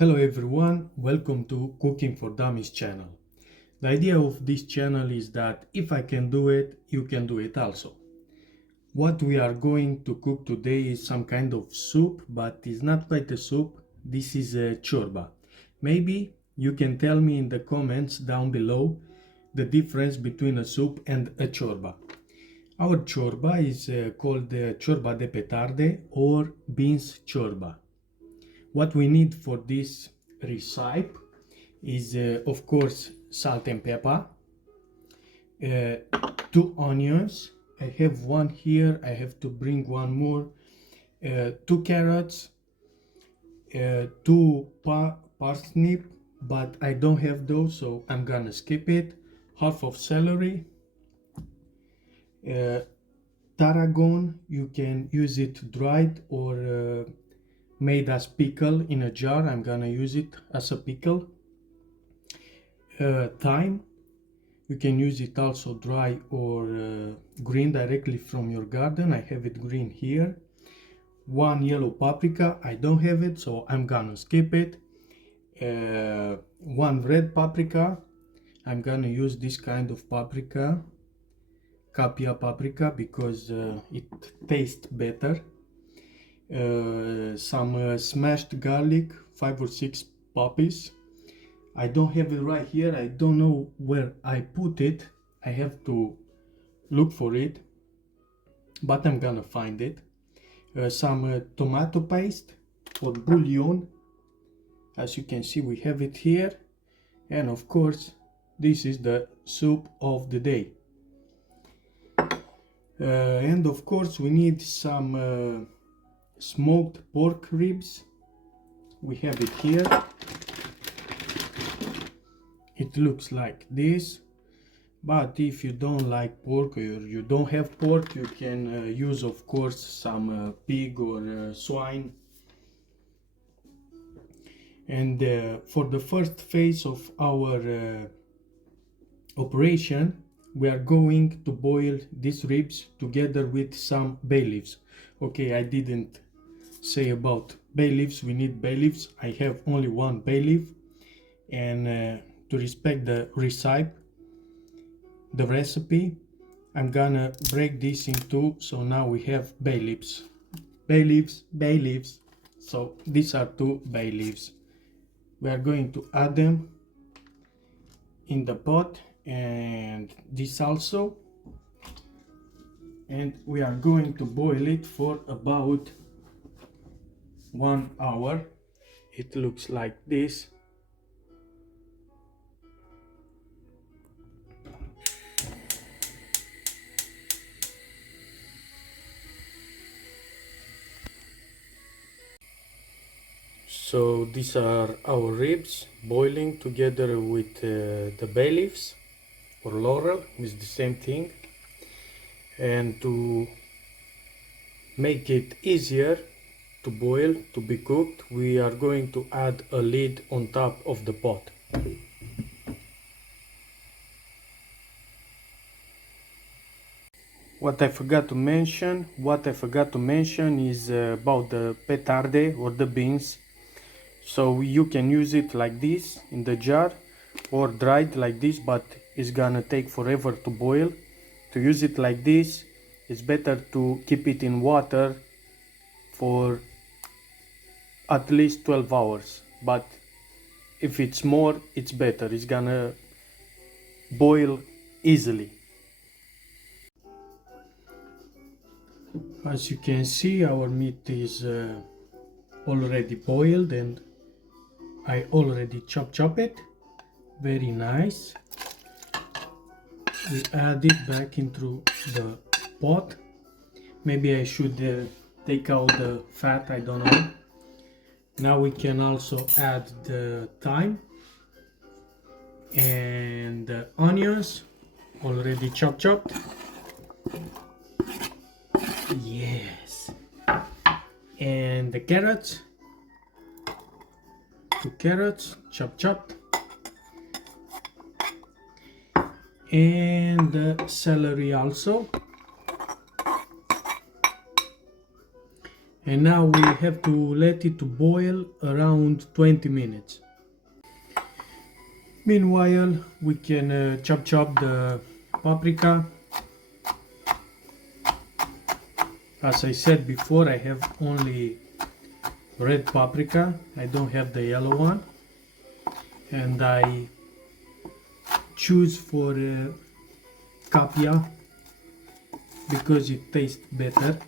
Hello everyone, welcome to Cooking for Dummies channel. The idea of this channel is that if I can do it, you can do it also. What we are going to cook today is some kind of soup, but it's not quite a soup. This is a ciorba. Maybe you can tell me in the comments down below the difference between a soup and a ciorba. Our ciorba is called ciorba de petarde or beans ciorba. What we need for this recipe is of course salt and pepper, 2 onions, I have one here, I have to bring one more, 2 carrots, 2 parsnip, but I don't have those, so I'm gonna skip it, half of celery, tarragon, you can use it dried or made as pickle in a jar. I'm gonna use it as a pickle. Thyme, you can use it also dry or green directly from your garden. I have it green here. 1 yellow paprika, I don't have it, so I'm gonna skip it. 1 red paprika, I'm gonna use this kind of paprika, capia paprika, because it tastes better. Some smashed garlic, 5 or 6 poppies. I don't have it right here, I don't know where I put it, I have to look for it, but I'm gonna find it. Some tomato paste or bouillon, as you can see we have it here, and of course this is the soup of the day. And of course we need some smoked pork ribs. We have it here. It looks like this, but if you don't like pork or you don't have pork, you can use of course some pig or swine. And for the first phase of our operation, we are going to boil these ribs together with some bay leaves. Okay, I didn't say about bay leaves. We need bay leaves. I have only 1 bay leaf, and to respect the recipe, I'm gonna break this in 2. So now we have bay leaves, bay leaves, bay leaves. So these are 2 bay leaves. We are going to add them in the pot, and this also, and we are going to boil it for about 1 hour. It looks like this. So these are our ribs boiling together with the bay leaves or laurel, is the same thing. And to make it easier to boil, to be cooked, we are going to add a lid on top of the pot. What I forgot to mention is about the petarde or the beans. So you can use it like this in the jar or dried like this, but it's gonna take forever to boil. To use it like this, it's better to keep it in water for at least 12 hours. But if it's more, it's better. It's gonna boil easily. As you can see, our meat is already boiled, and I already chop it. Very nice. we add it back into the pot. Maybe I should take out the fat, I don't know. Now we can also add the thyme and the onions already chopped. Yes. And the carrots. 2 carrots chopped. And the celery also. And now we have to let it to boil around 20 minutes. Meanwhile, we can chop the paprika. As I said before, I have only red paprika. I don't have the yellow one. And I choose for capia because it tastes better.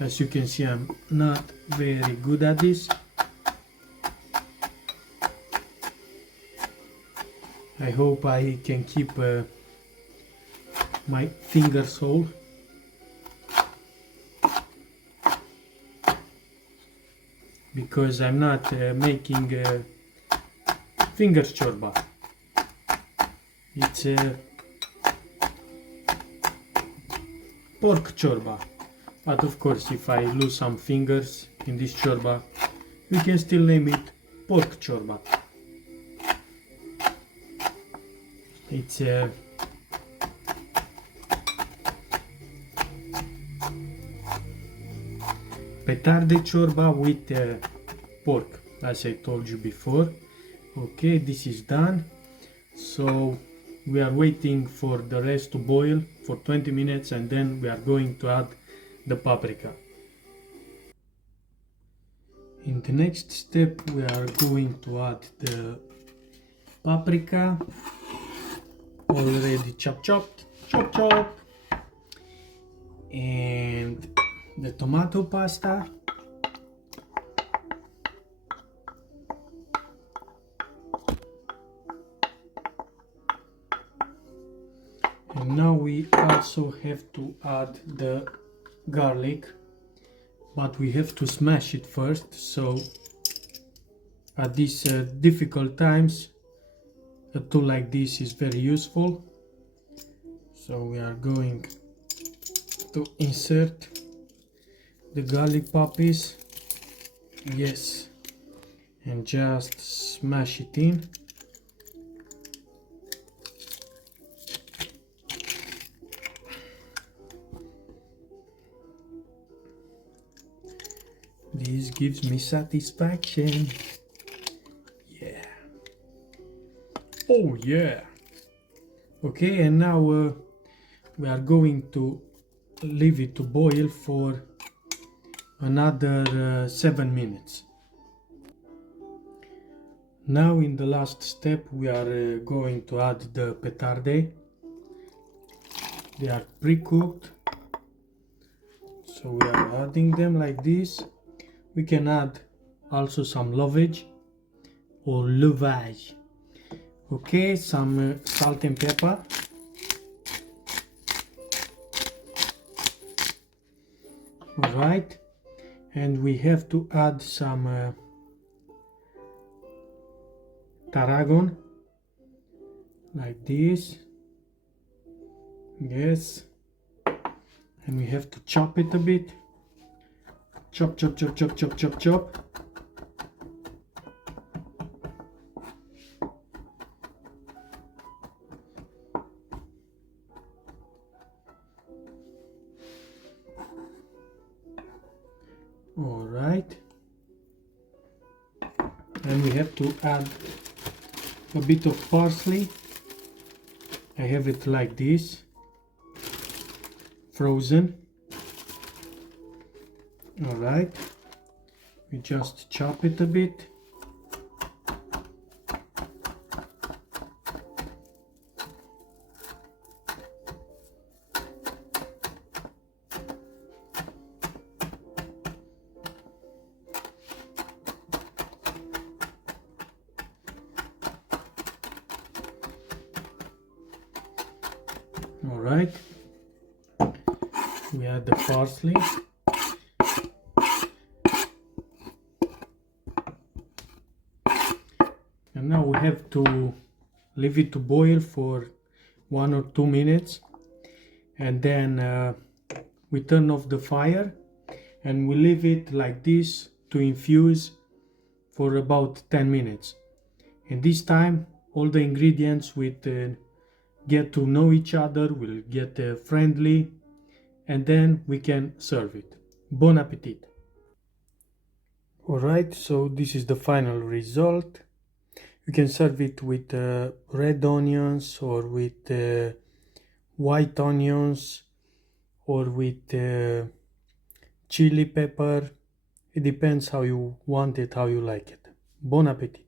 As you can see, I'm not very good at this. I hope I can keep my fingers whole. Because I'm not making fingers ciorba. It's pork ciorba. But of course, if I lose some fingers in this ciorba, we can still name it pork ciorba. It's petarde ciorba with pork, as I told you before. Okay, this is done. So we are waiting for the rest to boil for 20 minutes and then we are going to add the paprika. In the next step we are going to add the paprika already chopped, and the tomato pasta, and now we also have to add the garlic, but we have to smash it first. So at these difficult times, a tool like this is very useful. So we are going to insert the garlic puppies, yes, and just smash it in. This gives me satisfaction. Yeah. Oh yeah. Okay, and now we are going to leave it to boil for another 7 minutes. Now in the last step we are going to add the petarde. They are pre-cooked, so we are adding them like this. We can add also some lovage or levage. Okay, some salt and pepper. Alright, and we have to add some tarragon like this, yes, and we have to chop it a bit. Chop. All right, and we have to add a bit of parsley. I have it like this, frozen. All right, we just chop it a bit. All right, we add the parsley. And now we have to leave it to boil for 1 or 2 minutes, and then we turn off the fire and we leave it like this to infuse for about 10 minutes. And this time all the ingredients will get to know each other, will get friendly, and then we can serve it. Bon appetit! Alright, so this is the final result. You can serve it with red onions or with white onions or with chili pepper. It depends how you want it, how you like it. Bon appetit!